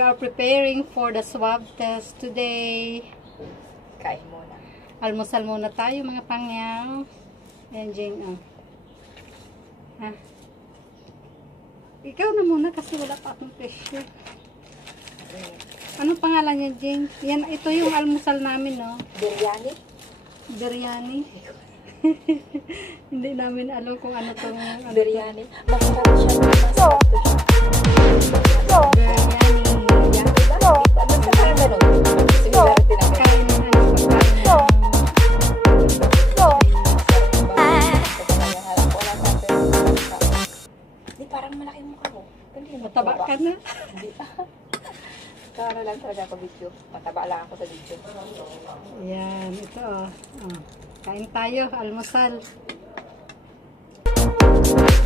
We are preparing for the swab test today. Kain muna. Almusal muna tayo mga pangyaw. Ayan, Jing. Ha? Ikaw na muna kasi wala pa akong pressure. Anong pangalan niya, Jing? Yan, ito yung almusal namin, no? Biryani? Biryani. Hindi namin alam kung ano tong Biryani. Masarap siya. Masarap to siya. Biryani. Yan, diba? Basta parang ganun. Similarity na Kain ng ano Di parang malaki mukha mo. mataba ka na. Hindi pa. Kaya lang talaga ako video. Mataba lang ako sa video. Yan, ito kain tayo, almusal.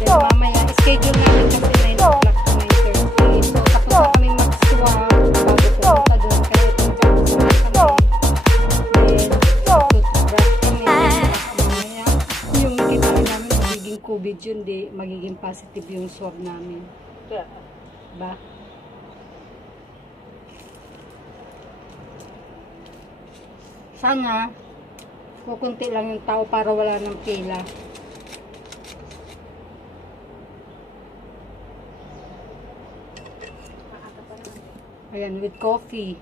Then mamaya, schedule namin kasi 9 o'clock to 9:30. So, tapos na kami mag-swab bago pumunta doon. Kaya ito nag-almusal kami. Then, toothbrush kami. Mamaya, yung kinain namin magiging COVID yun, di magiging positive yung swab namin. Kaya. Ba? Sana, kukunti lang yung tao para wala ng pila. Ayan, with coffee.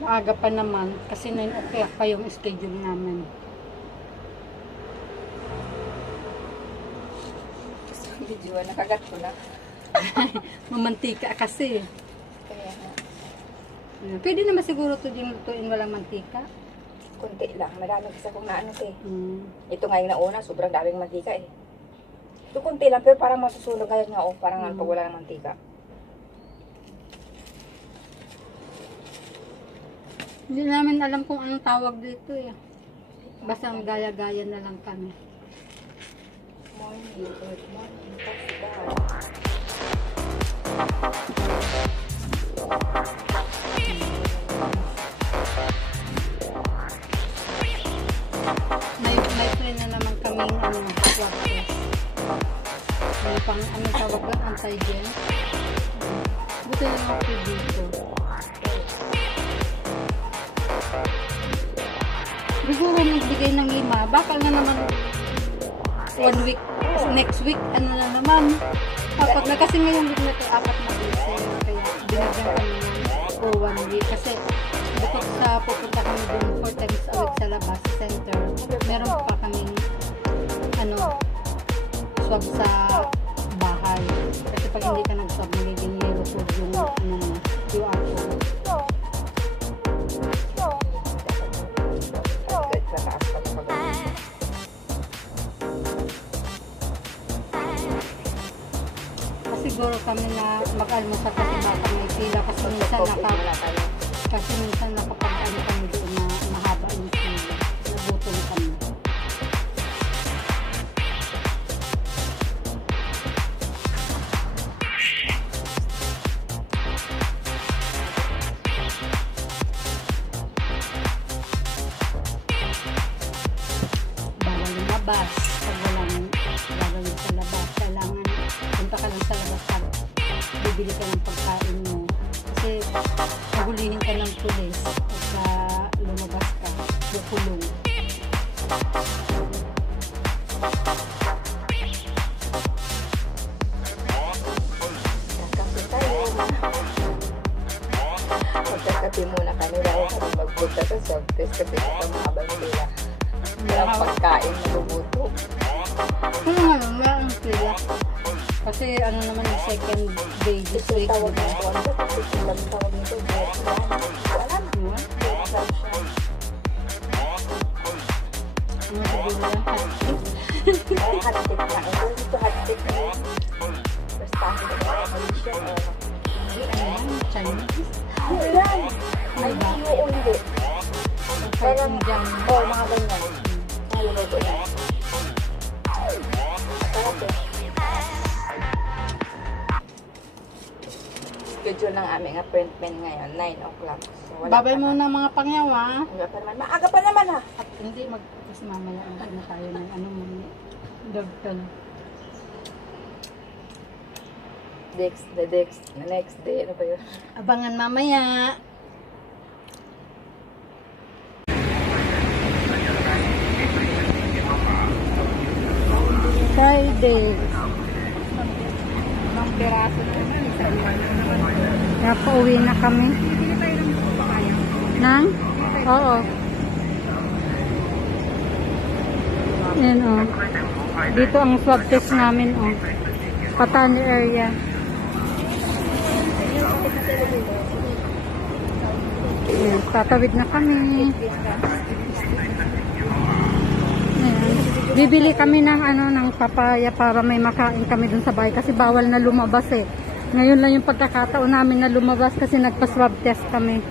Maaga pa naman, kasi 9 o'clock pa yung schedule namin. Video, nakagat ko na. Mamantika kasi. Kaya nga. Pwede naman siguro ito yung lutuin walang mantika. Kunti lang. Marami kasi akong naano eh. Ito nga yung nauna, sobrang daming mantika eh. Ito kunti lang, pero parang masusunog ngayon nga oh. Parang pag wala ng mantika. Hindi namin alam kung anong tawag dito eh. Basta ang gaya-gaya na lang kami. Morning, good morning. May friend na naman kaming swab test. May pang tawag doon, antigen. Buti na ako dito. Siguro nagbigay ng 5. Bakal na naman 1 week. Next week, ano na naman. Kapag na kasi ngayong week na ito, 4 na week. Kaya binagyan kami for 1 week. Kasi bukod sa pupunta kami dun 4 times a week sa labas, sa center, meron pa kaming swab sa bahay. Kasi pag hindi ka nag-swab, magiging yellow food yung QR code. Siguro kami na mag-almusal kasi baka may pila kasi minsan nakapag-ano kami doon na mahaba yung pila. Nagutom kami. Bawal lumabas. Pag walang gagawin sa labas, kailangan punta ka lang sa labas pag bibili ka ng pagkain mo. Kasi mahulihin ka ng pulis pagka lumabas ka, bukulong. Kakapi tayo. Magkakapi muna kami dahil magpunta sa swab test kasi ito mahabang sila. Ang pagkain malubuto. Ano nga lang, wala ang pila. Kasi ano naman yung second day this week. Tawag nito. Ang tawag nito. Alam mo? Ano siguro lang, hotcake. Ay, hotcake na. Ito hotcake na. First time ko na Malaysia. Ano yan? Chinese? Yan! Ay, yung hindi. Parang jam. Oo, mga ganyan. Naluluto na. Sarap eh. Schedule ng aming appointment ngayon, 9 o'clock. So, Babay muna mga pangyaw ha. Maaga pa naman. Maaga pa naman ha. At hindi kasi mamaya ang tayo ng ano mo. Dagdag. the next day, ano pa yun? Abangan mamaya. Friday. Mga peraso na naman, isa iwan na naman. Kaya pauwi na kami. Bibili tayo ng papaya. Nang? Oo. Yan o. Dito ang swab test namin o. Patani area. Yan, tatawid na kami. Ayan. Bibili kami ng ng papaya para may makain kami dun sa bahay kasi bawal na lumabas eh. Ngayon lang yung pagkakataon namin na lumabas kasi nagpa-swab test kami.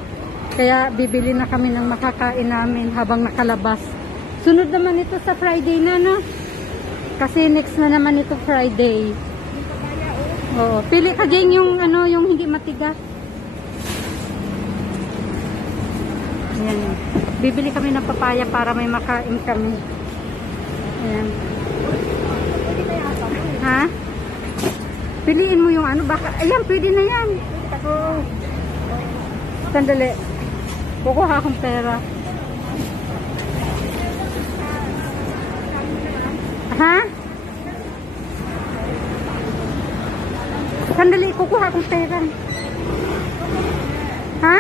Kaya bibili na kami ng makakain namin habang nakalabas. Sunod naman ito sa Friday na, no? Kasi next na naman ito Friday. Oo, pili ka dyan yung yung hindi matigas. Ayan. Bibili kami ng papaya para may makain kami. Ayan. Ha? Piliin mo yung baka. Ayan, pwede na yan. Oo. Sandali. Kukuha akong pera. Ha? Sandali, kukuha akong pera. Ha?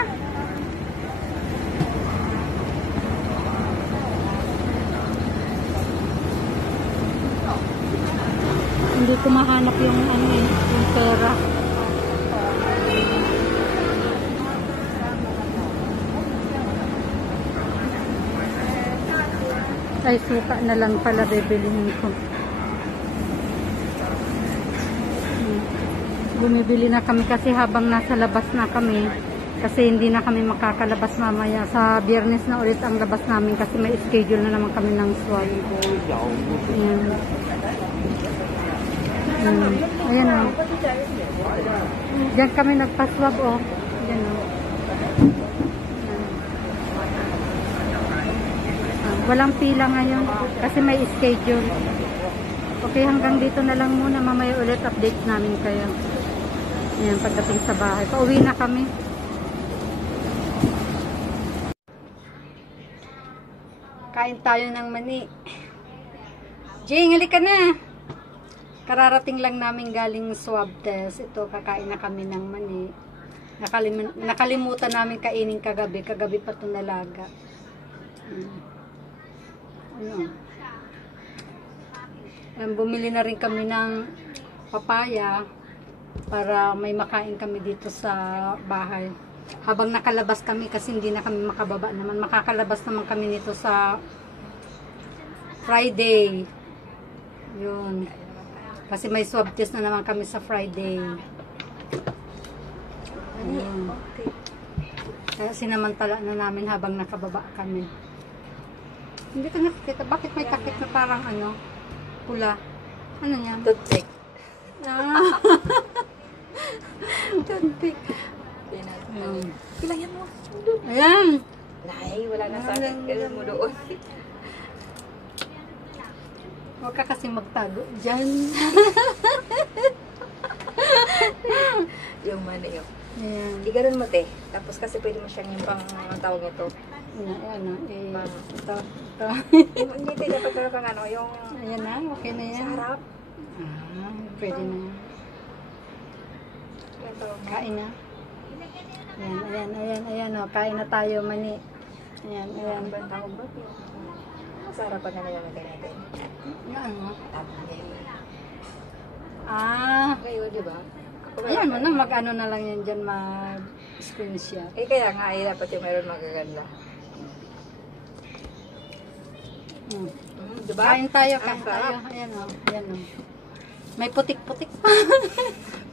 Hindi ko mahanap yung yung pera. Ay, suka na lang pala bibilihin ko. Bumibili na kami kasi habang nasa labas na kami. Kasi hindi na kami makakalabas mamaya. Sa Biyernes na ulit ang labas namin kasi may schedule na naman kami ng swab. Ayan. Ayan o. Diyan kami nagpa-swab o. Ayan o. Walang pila ngayon kasi may schedule. Okay, hanggang dito na lang muna. Mamaya ulit update namin kayo. Ayan, pagdating sa bahay. Pauwi na kami. Kain tayo ng mani. Jing, halika na. Kararating lang namin galing swab test. Ito, kakain na kami ng mani. Nakalimutan namin kainin kagabi. Kagabi pa ito nalaga. Bumili na rin kami ng papaya para may makain kami dito sa bahay. Habang nakalabas kami kasi hindi na kami makababa naman. Makakalabas naman kami nito sa Friday. Yun. Kasi may swab test na naman kami sa Friday. Ayun. Kaya sinamantala na namin habang nakababa kami. Hindi ko nakikita. Bakit may kakit na parang pula? Ano yan? Toothpick. Toothpick. Ilang yan mo? Ayan. Nay, wala na sa akin. Kailan mo doon? Huwag ka kasi magtago dyan. Yung mani yun. Ayan. Iganon mo, te. Tapos kasi pwede mo siyang yung ang tawag nito. Ito. Hindi, te. Dapat meron kang yung... Ayan na. Okay na yan. Sa harap. Pwede na yan. Kain na. Ayan. Kain na tayo, mani. Ayan. Ba ang tawag ba? Sa harapan na nilalagay natin. Ngayon, di ba? Ayan mo na, mag-ano na lang yan dyan, mag-screenshot. Kaya nga, dapat yung meron magaganda. Diba? Kain tayo. Ayan o. May putik-putik pa.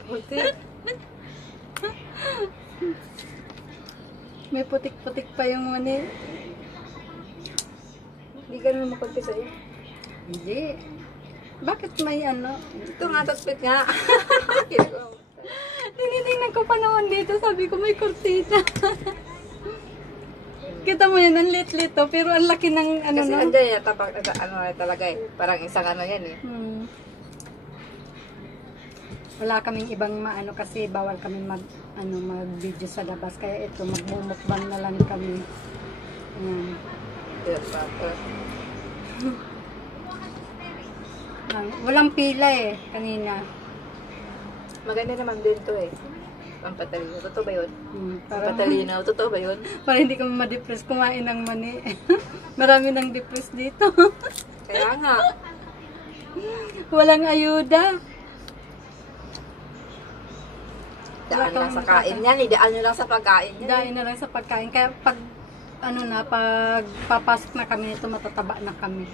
Putik. May putik-putik pa yung mani. Hindi ka naman makunti sa'yo. Hindi. Bakit may Ito nga, toothpick nga. Tinitingnan ko pa naman dito. Sabi ko may kurtina. Kita mo yan, ang lit-lit to. Pero ang laki ng Kasi andyan yan, talaga eh. Parang isang yan eh. Wala kaming ibang maano kasi bawal kami mag-video sa labas. Kaya ito, magmumukbang na lang kami. Ayan. Walang pila eh, kanina. Maganda naman din to eh. Ang patalino. Totoo ba yun? Para, Patalino. Totoo ba yun? para hindi kami ma-depress kumain ng mani. Marami nang depress dito. Kaya nga. Walang ayuda. Daan lang sa kain yan. Idaan nyo lang sa pagkain yan. Dahil na lang sa pagkain. Kaya pag pag papasok na kami nito, matataba na kami.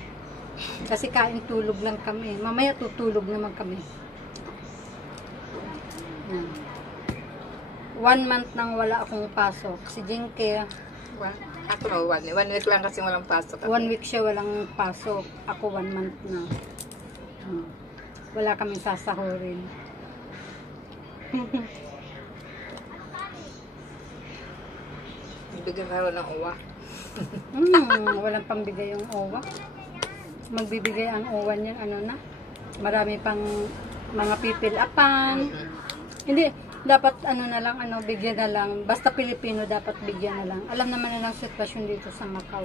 Kasi kain tulog lang kami. Mamaya tutulog naman kami. 1 month nang wala akong pasok. Si Jinky, Ako no, 1 week lang kasi walang pasok. 1 week siya walang pasok. Ako 1 month na. Wala kaming sasahurin. Bigyan ka ng uwa. Walang pambigay yung OWA. Magbibigay ang OWA niyan, marami pang mga pipil-apan. Hindi, dapat na lang, bigyan na lang. Basta Pilipino, dapat bigyan na lang. Alam naman na lang sitwasyon dito sa Macau.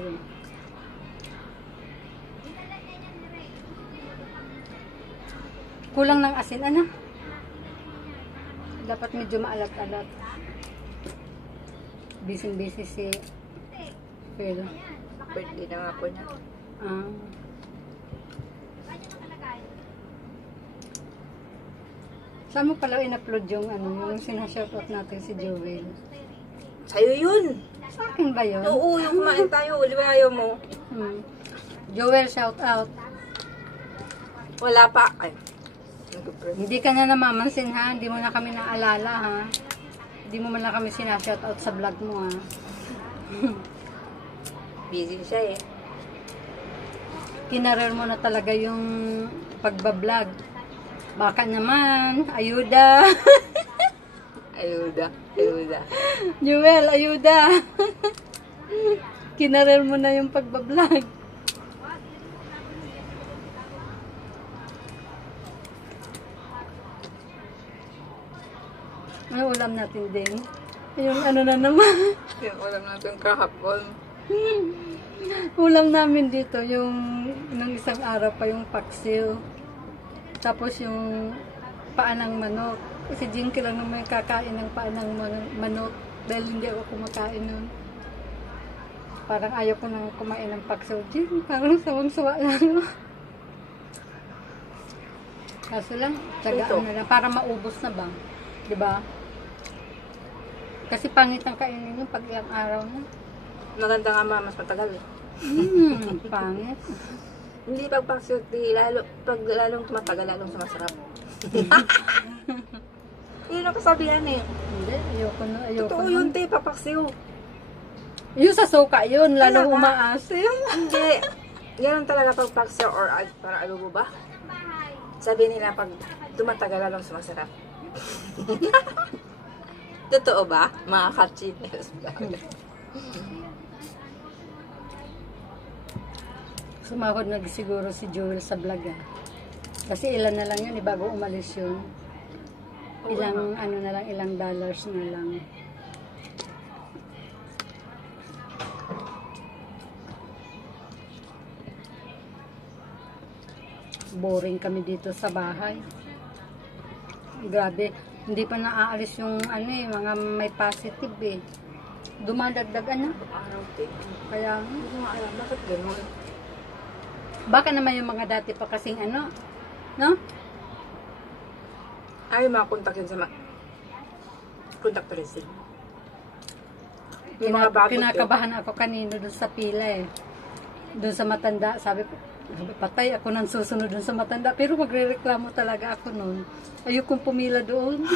Kulang ng asin, dapat medyo maalat-alat. Busy si Phil. Birthday na nga po niya. Saan mo pala in-upload yung yung sinashoutout natin si Joel? Sa'yo yun! Sa akin ba yun? Oo, yung kumain tayo. Di ba ayaw mo? Joel, shoutout. Wala pa. Ay. Hindi ka na namamansin ha? Hindi mo na kami naalala ha? Hindi mo man lang kami sinashoutout sa vlog mo ha? Busy siya eh. Kinarer mo na talaga yung pagbablog. Baka naman, ayuda. Ayuda. Joel, ayuda. Kinarer mo na yung pagbablog. Ano ulam natin din? Yung na naman. Yung ulam natin kahapon. Ulam namin dito, yung nung isang araw pa yung paksiw. Tapos yung paa ng manok. Kasi Jinky lang naman yung kakain ng paa ng manok. Dahil hindi ako kumakain nun. Parang ayaw ko nang kumain ng paksiw. Jin, parang sawang-sawa lang. Kaso lang, tsagaan na lang. Para maubos na ba? Diba? Kasi pangit ang kainin yung pag ilang araw na. Maganda nga mas matagal eh. Pangit. Hindi pagpagsuti, pag lalong tumatagal, lalong sumasarap. Yun ang kasabihan eh. Hindi, ayoko na. Totoo yun, te, papaksiw. Yung sa suka yun, lalong umaasim. Hindi. Ganun talaga pagpaksiw or para alubo ba? Sabi nila pag tumatagal, lalong sumasarap. Totoo ba? Mga ka-chippers. Sumahod na siguro si Joel sa vlog Kasi ilan na lang yun, bago umalis yun. Ilang, na lang, ilang dollars na lang. Boring kami dito sa bahay. Grabe, hindi pa naaalis yung mga may positive eh. Dumadagdag Kaya, bakit gano'n? baka naman yung mga dati pa kasing no? Ay, mga kontakin sa contact tracing. Yung mga bagot Kinakabahan ako kanino dun sa pila eh. Dun sa matanda, sabi ko, patay ako nang susunod dun sa matanda. Pero magre-reklamo talaga ako nun. Ayokong pumila doon.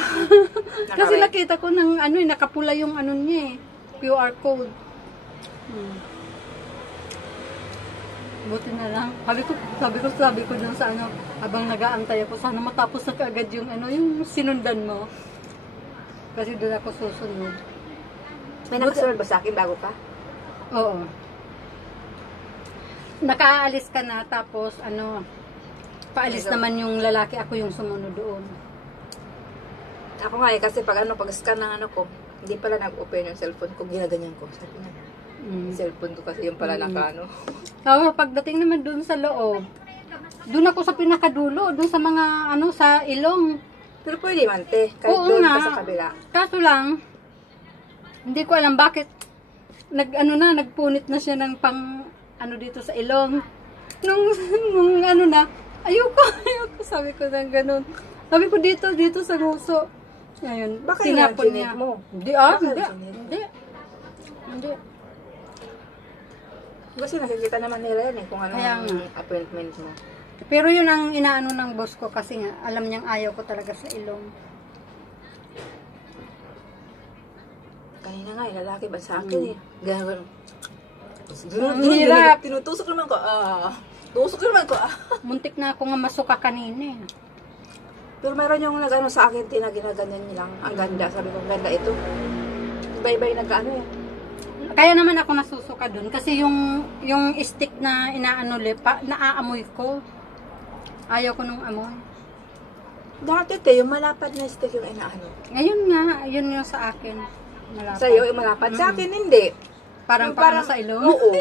Kasi nakita ko ng nakapula yung niya eh. QR code. Buti na lang. Sabi ko dun sa habang nag-aantay ako, sana matapos na kaagad yung yung sinundan mo. Kasi dun ako susunod. May nakasunod ba sa akin bago ka? Oo. Nakaalis ka na, tapos paalis naman yung lalaki, ako yung sumunod doon. Ako nga eh, kasi pag pag-scan ng ano ko, hindi pala nag-open yung cellphone ko, ginaganyan ko. Sabi niya, yung cellphone ko kasi yung pala naka ano. So, pagdating naman dun sa loob, dun ako sa pinakadulo, dun sa mga sa ilong. Pero pwede man, te. Kahit Oo doon nga. ka sa kabila. Kaso lang, hindi ko alam bakit nagpunit na siya ng pang dito sa ilong. Nung ayoko, sabi ko na ganun. Sabi ko dito sa nguso. Ngayon, Baka tinapon yung niya. mo. Hindi, hindi. Kasi nakikita naman nila yan eh, kung Kaya anong nga. appointment mo. Pero yun ang inaano ng boss ko kasi nga, alam niyang ayaw ko talaga sa ilong. Kanina nga, lalaki ba sa akin eh. Gano'n. Ang hirap. Tinutusok naman ko, tusok naman ko, Muntik na ako nga masuka kanina eh. Pero meron yung nag-ano sa akin, ginaganyan niya lang. Ang ganda, sabi ko, ang ganda ito. Iba-iba yung nag-ano eh. Kaya naman ako nasusuka dun kasi yung stick na naaamoy ko. Ayaw ko nung amoy. Dati te, yung malapad na stick yung inaano. Ngayon nga, yun yung sa akin. Malapad. Sa'yo, yung malapad. Sa akin, hindi. Parang sa ilong? Oo.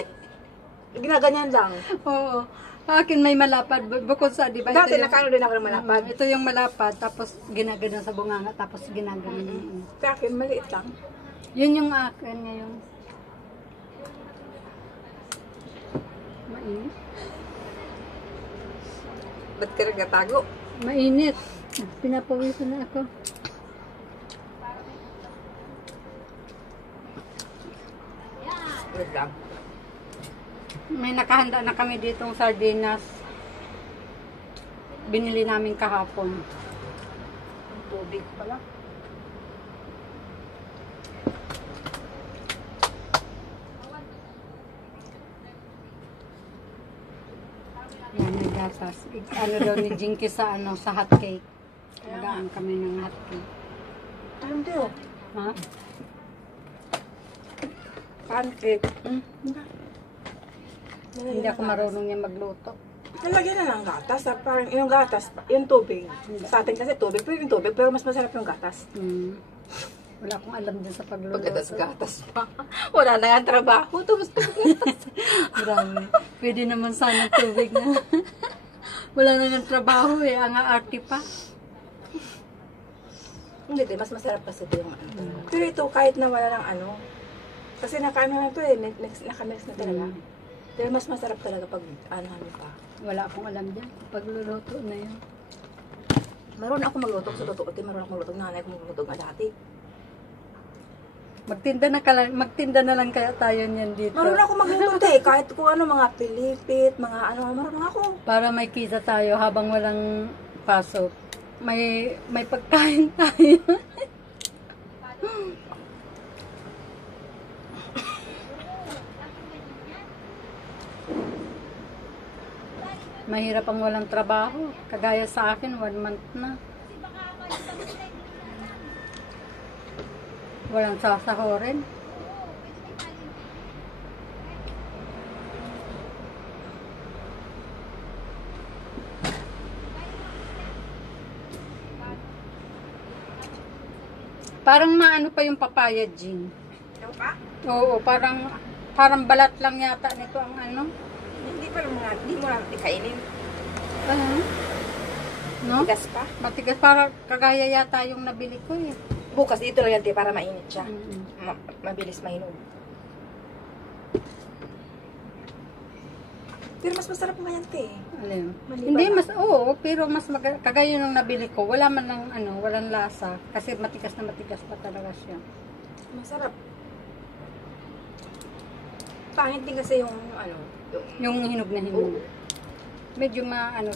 Ginaganyan lang. Oo. Sa akin may malapad. Bukod sa, di ba? Dati, nakano din ako ng malapad. Ito yung malapad, tapos ginagano sa bunganga, tapos ginagano. Sa akin, maliit lang. Yun yung akin ngayon. Mainit. Ba't ka nagtatago? Mainit. Pinapawisan na ako. Wait lang. May nakahanda na kami ditong sardinas. Binili namin kahapon. Ang tubig pala. Yan, may gatas. Ano daw ni Jinky sa hot cake. Nagaan kami ng hot cake. Anong tiyo? Ha? Pancake. Hindi ako marunong niya magluto. Nalagyan na ng gatas. Parang yung gatas, yung tubig. Sa atin kasi tubig, pero yung tubig, pero mas masarap yung gatas. Wala akong alam din sa pagluluto. Pagkatas-gatas pa. Wala na yung trabaho. Tapos pagkatas. Grabe. Pwede naman sana tubig na. Wala na ng trabaho eh. Ang aarti pa. Hindi, mas masarap kasi ito yung ano. Pero ito, kahit na wala ng ano. Kasi nakaano na ito eh. Nakamix na talaga. Pero mas masarap talaga pag ano pa. Wala akong alam dyan. Pagluluto na yun. Marunong ako magluto sa totoo. Marunong ako magluto. Nanay ko magluto nga dati. Magtinda na lang kaya tayo niyan dito. Marunong ako magluto eh. Kahit kung ano, mga pilipit, mga ano, marunong ako. Para may kita tayo habang walang pasok. May pagkain tayo. Mahirap ang walang trabaho. Kagaya sa akin, 1 month na. Walang sasahorin. Parang maano pa yung papaya, Jean. Ano pa? Oo, parang balat lang yata nito ang ano. Hindi mo na ikainin. Ano? No? Tigas pa. Matigas, para kagaya yata yung nabili ko eh. Bukas dito lang yan, te, para mainit siya. Mm-mm. Mabilis mainom. Pero mas masarap nga yan, te. Alin? Maliban Hindi, lang. pero mas kagaya nung nabili ko, wala man lang walang lasa. Kasi matigas na matigas pa talaga siya. Masarap. Pangit din kasi yung ano, Yung hinog na hinog. Medyo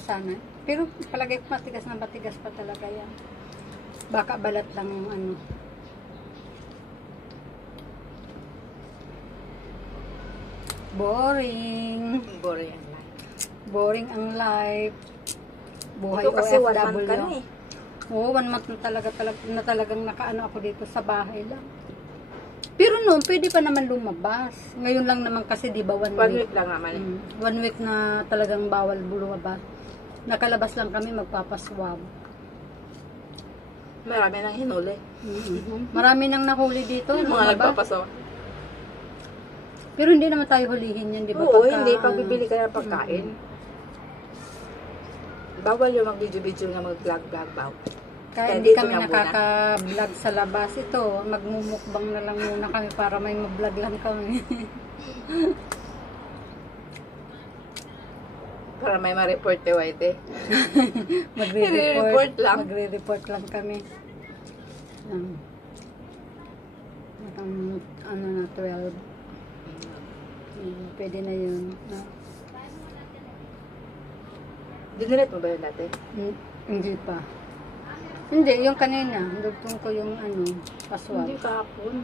sana. Pero palagay ko matigas na matigas pa talaga yan. Baka balat lang yung ano. Boring. boring ang life. Boring ang life. Buhay Ito kasi 1 month OFW. ka na eh. Oo, 1 month na talagang nakaano ako dito sa bahay lang. Pero noon, pwede pa naman lumabas. Ngayon lang naman kasi, di ba, 1 1 week. week lang naman eh. 1 week na talagang bawal lumabas. Nakalabas lang kami, magpapaswab. Marami nang hinuli. Marami nang nahuli dito. Yung mga mga nagpapasok. Pero hindi naman tayo hulihin yan, di ba? Oo, hindi. Pag bibili ka ng pagkain. Bawal yung mag-video-video na mag-vlog-vlog ba? Kaya hindi kami nakaka-vlog sa labas. Ito, magmumukbang na lang muna kami para may mag-vlog lang kami. Para may ma-report kay Whitey. Magre-report lang. Magre-report lang kami. Ano na, 12. Pwede na yun. No? Diniret mo ba yun dati? Hindi pa. Hindi, yung kanina. Dugtong ko yung password. Hindi kahapon.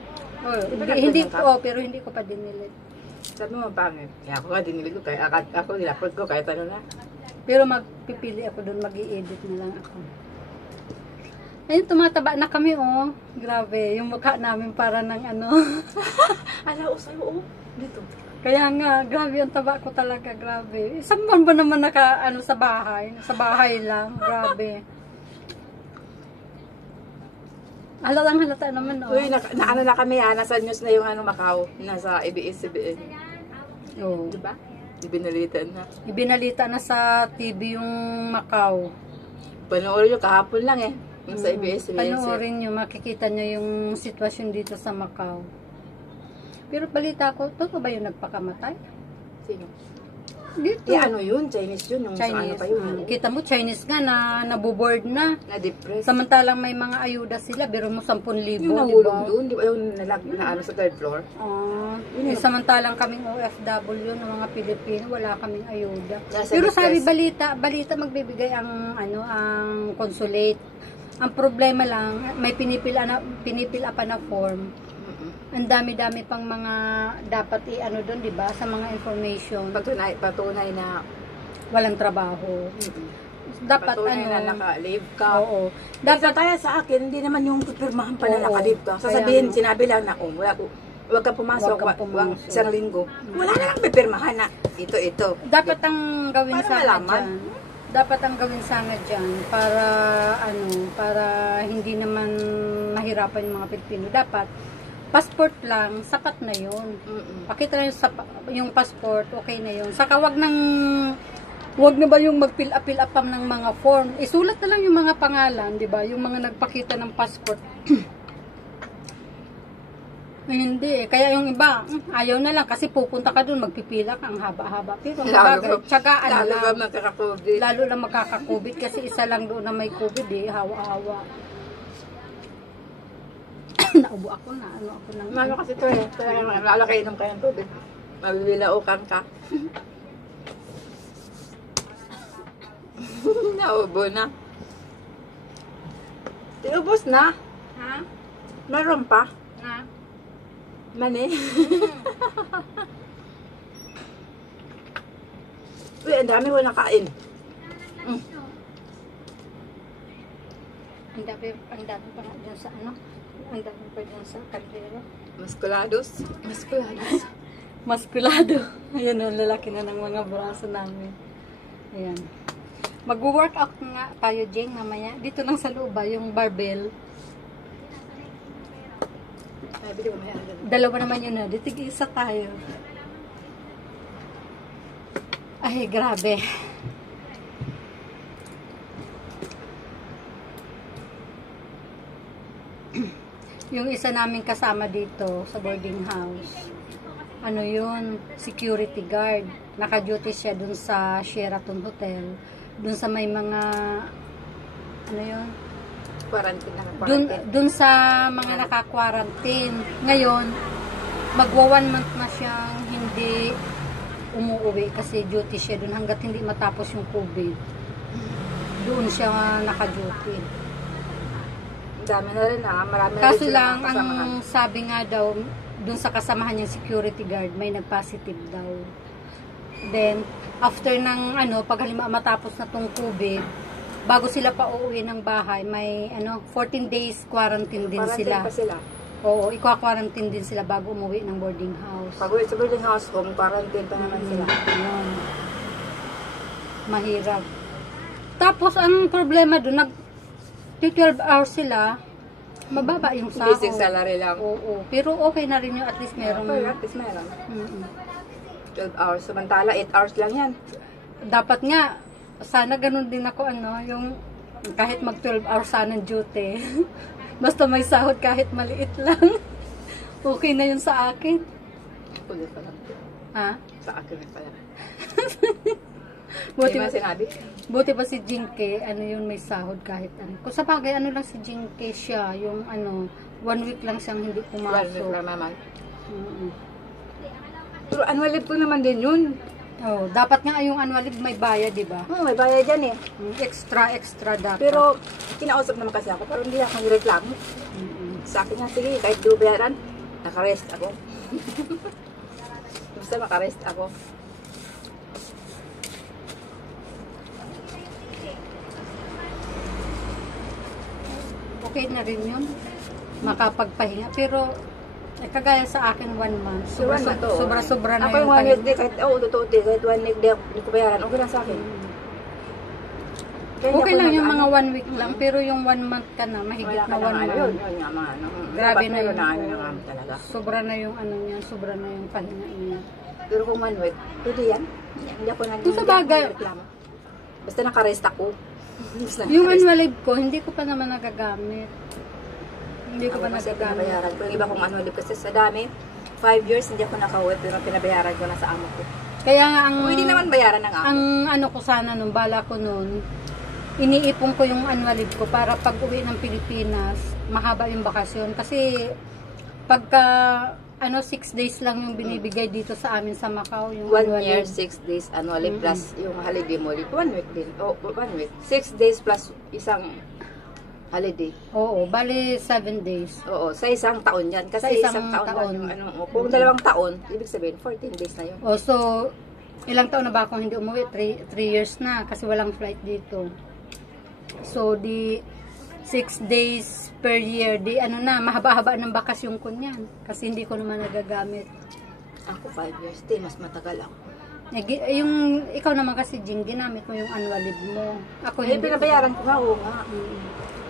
Oh, Di ba hindi nagganyan ka? ko, pero hindi ko pa dinilit. Sabi mo pangit. Kaya ako nga dinilig ko. Kaya ako nilapot ko kahit ano na. Pero magpipili ako doon, mag-i-edit na lang ako. Ayun, tumataba na kami, oh. Grabe, yung mukha namin para ng Ala, sa'yo, dito. Kaya nga, grabe ang taba ko talaga, grabe. Isang buwan ba naman sa bahay? Sa bahay lang, grabe. Halata naman, oh. Uy, na kami nasa news na yung Macau. Nasa ABS-CBN. Oo. Diba? Ibinalitan na. Ibinalita na sa TV yung Macau. Panoorin nyo kahapon lang eh. Yung sa ABS-CBN. Panoorin nyo, makikita nyo yung sitwasyon dito sa Macau. Pero balita ko, totoo ba yung nagpakamatay? Sino? Dito. Ano yun? Chinese yun? Yung Chinese. sa pa yun? Kita mo, Chinese nga na nabuboard na. Na-depress. Samantalang may mga ayuda sila, pero mo 10,000, Yung nahulog doon, di ba? Yung na sa third floor? Samantalang kaming OFW ng mga Pilipino, wala kaming ayuda. Nasa Pero depress. sabi balita magbibigay ang ang consulate. Ang problema lang, may pinipila pa na form. Ang dami-dami pang mga dapat doon, di ba? Sa mga information. Patunay na Walang trabaho. Dapat patunay na naka-leave ka. Oo. Dapat kaya sa akin, hindi naman yung pipirmahan pa na Oo. naka-leave ka. Kaya Sasabihin, nga. sinabi lang na, huwag ka pumasok, Huwag kang pumasok. isang linggo. Wala na lang pipirmahan na. Ito. Dapat ang gawin Para sana malaman. dyan. Dapat ang gawin sana dyan para hindi naman mahirapan yung mga Pilipino. Dapat passport lang, sapat na yun. Pakita na yung passport, okay na yun. Saka wag na ba yung mag-fill up ng mga form. Isulat na lang yung mga pangalan, di ba? Yung mga nagpakita ng passport. Hindi. Kaya yung iba, ayaw na lang kasi pupunta ka dun, magpipila ka, ang haba-haba. Pero ang bagay, tsagaan Lalo lang. ba magkaka-COVID? Lalo lang magkaka-COVID kasi isa lang doon na may COVID hawa-hawa. Naubo ako na, ako nang... Ano kasi ito eh, lalo kayo inom kayo ng tubig. Mabibilaukan ka. Naubo na. Tinubos na. Ha? Meron pa. Ha? Mani. Uy, ang dami ko nakain. Ang dami pa nga dyan sa ang dami pa dyan sa kaldero. Masculados. Maskulado. Ayan o, lalaki na ng mga braso namin. Ayan. Mag-workout nga tayo, Jeng, mamaya. Dito lang sa loob, yung barbell. Dalawa naman yun na. Dito isa tayo. Ay, grabe. Yung isa namin kasama dito sa boarding house. Yun, security guard. Naka-duty siya dun sa Sheraton Hotel. Dun sa may mga yun? Quarantine. Dun sa mga naka-quarantine. Ngayon, magwa 1 month na siyang hindi umuwi kasi duty siya dun hanggat hindi matapos yung COVID. Doon siya naka-duty. Dami na rin marami na rin Kaso sila lang, kasamahan. ang sabi nga daw, dun sa kasamahan niyang security guard, may nag-positive daw. Then, after ng pag halimbawa matapos na tong COVID, bago sila pa uuwi ng bahay, may 14 days quarantine din Quarantine sila. pa sila. Oo, ikwa-quarantine din sila bago umuwi ng boarding house. Pag uwi sa boarding house, kung quarantine pa naman sila. Yun. Mahirap. Tapos, ang problema doon, 12 hours sila, mababa yung sahod. Basic salary lang. Oo, pero okay na rin yung at least meron. Okay, at least meron. Mm-mm. 12 hours. Samantala, 8 hours lang yan. Dapat nga, sana ganun din ako, yung kahit mag 12 hours sana duty. Basta may sahod kahit maliit lang. Okay na yun sa akin. Ulit pa lang. Ha? Sa akin na pala. Buti Hindi ba, ba sinabi? buti ba si Jinke, yun may sahod kahit ano. Kung sa bagay, lang si Jinke siya, yung 1 week lang siyang hindi One pumasok. week lang naman. Mm-mm. Pero annual leave ko naman din yun. Oh, dapat nga yung annual leave may bayad, di ba? May bayad dyan eh. Extra dapat. Pero, kinausap naman kasi ako, pero hindi ako nireklamo. Mm-mm. Sa akin nga, sige, kahit di bayaran, nakarest ako. Basta makarest ako. Okay na rin yun. Makapagpahinga. Pero, kagaya sa akin 1 month. Sobra-sobra na ako yung 1 pahinga. week day, kahit, totoo day, kahit 1 week day, hindi ko bayaran, okay lang sa akin. Kaya Okay hindi lang ako yung mga 1 week lang, pero yung 1 month ka na, mahigit wala na ka 1 ng ano, month. yun nga mga ano. Grabe Dapat na meron yun. na ano nga talaga. Sobra na yung niya, sobra na yung pahinga niya. Pero kung 1 week, pwede yan. Hindi ako Kung sa bagay. nagreklamo. Basta nakarest ako. Basta Yung nakarest. annual leave ko, hindi ko pa naman nagagamit. Hindi ko Ako pa kasi nagagamit. pinabayaran ko. Yung iba kong annual leave kasi sa dami, 5 years hindi ako nakauwi, pero pinabayaran ko na sa amo ko. Kaya nga ang... Pwede naman bayaran ng amo. Ang ano ko sana nung bala ko noon, iniipon ko yung annual leave ko para pag uwi ng Pilipinas, mahaba yung bakasyon. Kasi pagka 6 days lang yung binibigay dito sa amin sa Macau, yung 1 annual year, leave. 6 days annual leave plus yung holiday mo. 1 week din. 1 week. 6 days plus isang holiday. Oo, bali 7 days. Oo, sa isang taon yan. Kasi Sa isang isang taon, taon. lang yung ano mo. Kung 2 taon, ibig sabihin 14 days na yun. O, so, ilang taon na ba akong hindi umuwi? 3 years na kasi walang flight dito. So, di 6 days per year, di mahaba-haba ng bakasyon ko niyan. Kasi hindi ko naman nagagamit. Ako 5 years din, mas matagal ako. Yung, ikaw naman kasi, Jing, ginamit mo yung annual leave mo. Ako Ay, hindi. pinabayaran ko nga, oo nga. Mm.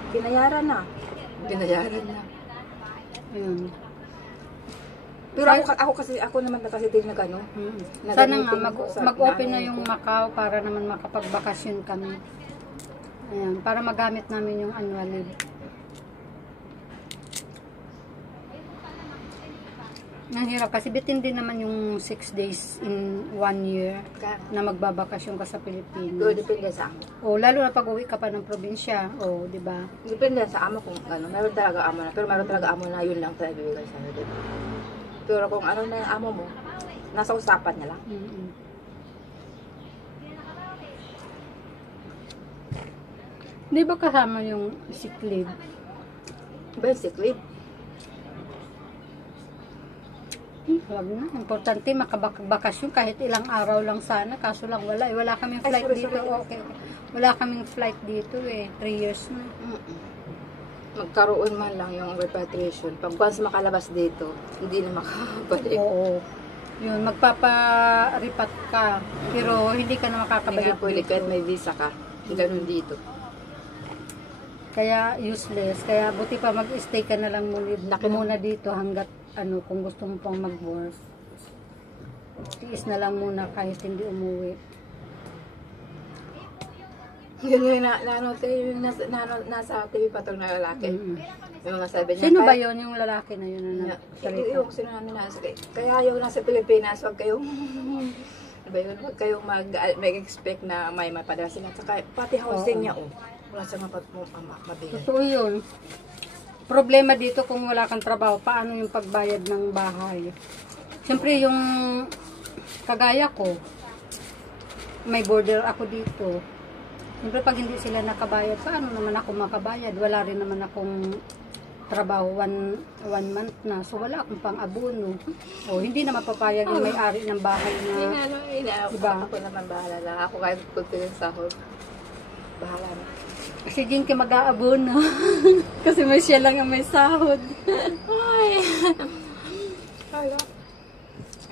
Binayaran na. Binayaran na. Ayun. Pero ako naman na kasi din na gano'n. Mm. Sana nga, Nagamitin ko sa mag-open na nanay yung ko. Macau para naman makapagbakasyon kami. Ayan, para magamit namin yung annual leave. Ang hirap kasi bitin din naman yung 6 days in 1 year na magbabakasyon ka sa So, Pilipinas. depende sa amo. O, lalo na pag uwi ka pa ng probinsya. O, di ba? Depende sa amo kung ano. Meron talaga amo na. Pero meron talaga amo na yun lang talaga bibigay sa akin. Pero kung ano na yung amo mo, nasa usapan niya lang. Mm-mm. Di ba kasama yung sick leave? Basic leave. Wag na. Importante makabakasyon kahit ilang araw lang sana. Kaso lang wala. Wala kaming Ay, flight sorry, dito. sorry. Okay. Wala kaming flight dito 3 years na. Magkaroon man lang yung repatriation. Pag once makalabas dito, hindi na makabalik. Oo. Yun, magpaparipat ka. Pero hindi ka na Hindi makakabalik nga pwede dito. kahit may visa ka. Ganun dito. Kaya useless. Kaya buti pa mag-stay ka na lang muna dito hanggat kung gusto mo pang mag-work. Tiis na lang muna kahit hindi umuwi. Yun yung nasa TV Patrol na lalaki. Yung mga sabi niya. Sino ba yun yung lalaki na yun na nagsalita? Yung sino namin nasa. Kaya yung nasa Pilipinas, huwag kayong huwag kayong mag-expect na may mapadala sila. Saka pati housing niya, wala sa mabigay. Totoo yun. Problema dito kung wala kang trabaho, paano yung pagbayad ng bahay? Siyempre yung kagaya ko, may border ako dito. Siyempre pag hindi sila nakabayad, paano naman ako makabayad? Wala rin naman akong trabaho, one month na. So wala akong pang abono. O hindi na mapapayag yung may-ari ng bahay na diba? Ako naman bahala lang. Ako kahit kunti yung sahod. Bahala na. Kasi Jinky mag-aabono. Kasi may siya lang ang may sahod. Ay. Hala.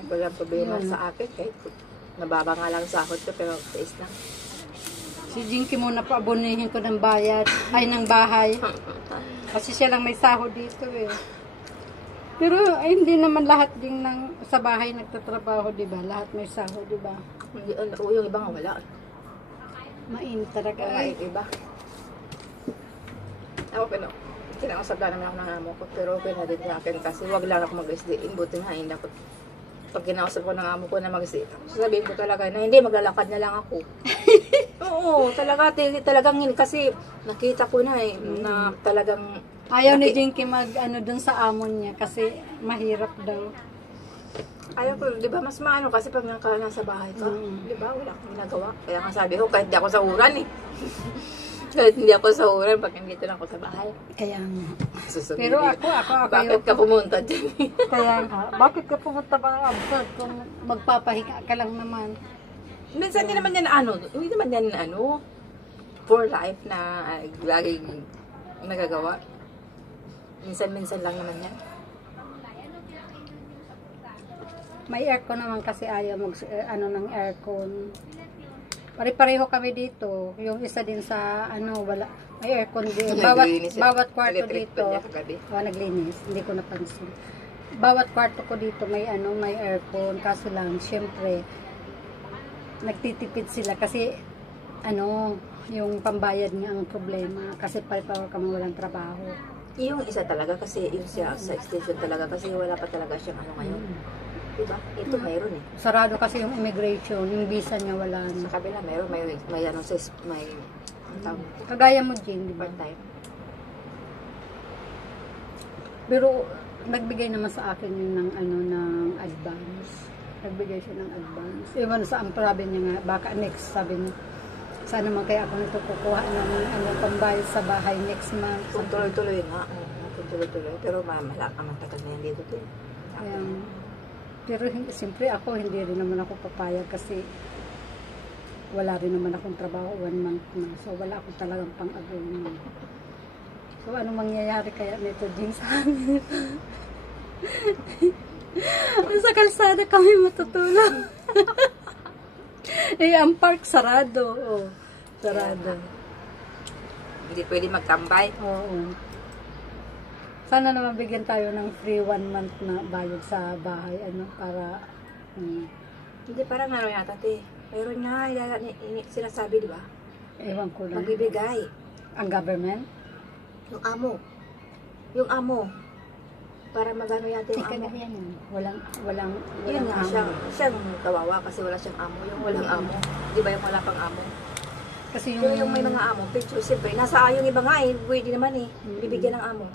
Wala problema Yun. sa akin. Kahit nababa nga lang sahod ko, pero tiis lang. Si Jinky muna pa abonihin ko ng bayad, ay ng bahay. Kasi siya lang may sahod dito eh. Pero ay, hindi naman lahat din ng sa bahay nagtatrabaho, di ba? Lahat may sahod, di ba? Yung iba nga wala. Mainit talaga. Ay, iba. Ako, pero kinakausap na naman ako ng amo ko. Pero okay na din sa akin kasi wag lang ako mag-SDN. Buti nga, hindi ako. Pag kinausap ko ng amo ko na mag-SDN, sasabihin ko talaga na hindi, maglalakad na lang ako. Oo, talagang yun. Kasi nakita ko na eh, na talagang Ayaw ni Jinky mag ano dun sa amon niya kasi mahirap daw. ayaw ko, di ba, mas maano kasi pag nasa bahay ka, di ba, wala akong ginagawa. Kaya nga sabi ko, kahit di ako sa uran eh. Kahit hindi ako sa uran, pag nandito lang ako sa bahay. Kaya nga. Sasabihin Pero ko, ako bakit ka pumunta dyan? Kaya nga, bakit ka pumunta pa ng absurd kung magpapahinga ka lang naman? Minsan din naman yan hindi naman yan for life na laging nagagawa. Minsan-minsan lang naman yan. May aircon naman kasi ayaw ng aircon. Pare-pareho kami dito. Yung isa din sa wala. May aircon din. Bawat kwarto dito. Naglinis. Hindi ko napansin. Bawat kwarto ko dito may may aircon. Kaso lang, syempre, nagtitipid sila kasi yung pambayad niya ang problema. Kasi pare-pareho kami walang trabaho. Yung isa talaga kasi yung siya sa extension talaga kasi wala pa talaga siyang ngayon. Diba? Ito mayroon eh. Sarado kasi yung immigration, yung visa niya wala na. Sa kabila mayroon, may Kagaya mo, Jane, di ba? part-time. Pero nagbigay naman sa akin yun ng advance. Nagbigay siya ng advance. Ewan sa ang problem niya nga, baka next sabi niya. Sana man kaya ako nito kukuha ng pambayad sa bahay next month. Kung tuloy-tuloy nga. Kung tuloy-tuloy. Pero malak ang tagal na yan dito to. Kaya, pero siyempre ako, hindi rin naman ako papayag kasi wala rin naman akong trabaho 1 month na. So wala akong talagang pang-agawin. So anong mangyayari kaya nito din sa amin? Sa kalsada kami matutulog. Ang park sarado. Oh, sarado. Hindi pwede magtambay. Oo. Sana naman bigyan tayo ng free 1 month na bayad sa bahay, para Hindi parang yata te. Mayroon nga, sinasabi, di ba? ewan ko lang. Magbibigay. Ang government? Yung amo. Para magano yata yung amo. Yan. Walang Yun nga, amo. siyang kawawa kasi wala siyang amo. Yung walang amo. Di ba yung wala pang amo? Kasi Pero yung may mga amo, picture, siyempre, nasa yung iba nga eh, pwede naman eh, bibigyan ng amo.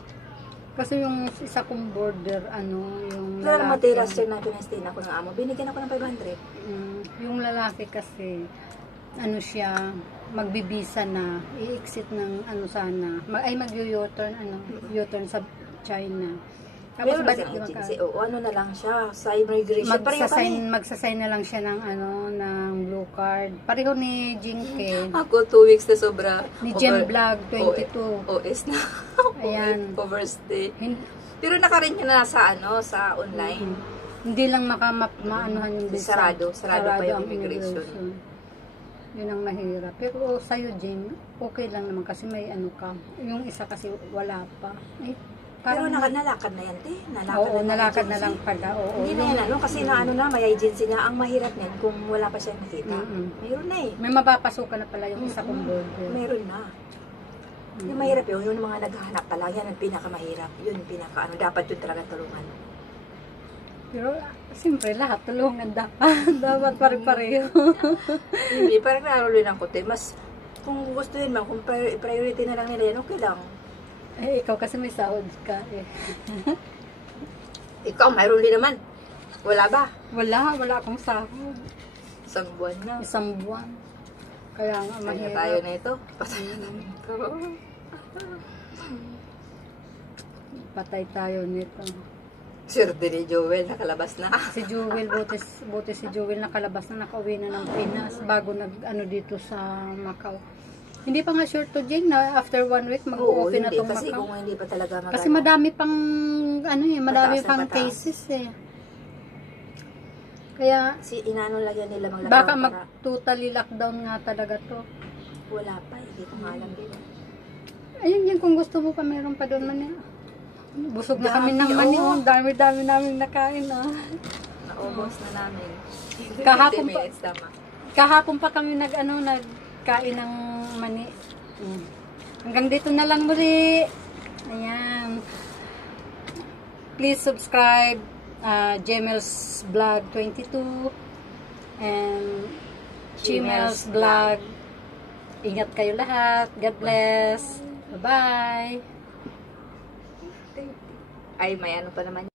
Kasi yung isa kong border, yung Pero matira sir na pinastain ako ng amo, binigyan ako ng 500. Yung lalaki kasi, siya, magbibisa na, i-exit ng sana, mag-u-turn, U-turn sa China. Tapos Meron balik siyang naman agency, o ano na lang siya, sa immigration, pareho kami. Magsasign na lang siya ng blue card. Pareho ni Jinky. Ako 2 weeks na sobra. Ni Jen Vlog 22. OS na. Ayan. Overstay. Pero nakarin niya na sa sa online. Hindi lang maanohan yung visa. Sarado pa yung ang immigration. Yun ang mahirap. Pero sa'yo, Jen, okay lang naman kasi may ka. Yung isa kasi wala pa. Pero nalakad na yan, te. Nalakad na lang pala. Oo, hindi na yan, kasi may agency niya. Ang mahirap niyan kung wala pa siya nakita. Mayroon na eh. May mapapasukan na pala yung isa kong border. Mayroon na. Yung mahirap yung mga naghahanap pala, yan ang pinakamahirap. Yun yung dapat yun talaga tulungan. Pero, siyempre, lahat tulungan dapat. Dapat pare-pareho. Hindi, parang naroon lang ko, te. Mas, kung gusto yun, kung priority na lang nila yan, okay lang. Ikaw kasi may sahod ka eh. Ikaw, mayroon din naman. Wala ba? Wala akong sahod. 1 buwan na. 1 buwan. Kaya nga, mahirap. Tayo na ito. Patay na namin ito. Patay tayo nito. Swerte ni Joel, nakalabas na. Si Joel, buti si Joel nakalabas na, nakauwi na ng Pinas bago dito sa Macau. Hindi pa nga sure to Jane na after 1 week mag-open na itong Macau. Kasi kung hindi pa talaga Kasi madami pang madami pang cases eh. Kaya inaano lang yan nila maglakaw baka mag-totally lockdown nga talaga to. Wala pa, hindi ko nga alam din. Ayun yun, kung gusto mo pa, meron pa doon mani. Busog na kami ng Dami, mani, oo. oh. Dami-dami namin nakain, oh. Naubos na namin. Kahapon 20 pa. minutes tama. Kahapon pa kami nagkain ng mani. Hanggang dito na lang muli. Ayan. Please subscribe Jemel's Vlog 22 and Chimel's Vlog. Ingat kayo lahat. God bless. Bye-bye. Ay, may ano pa naman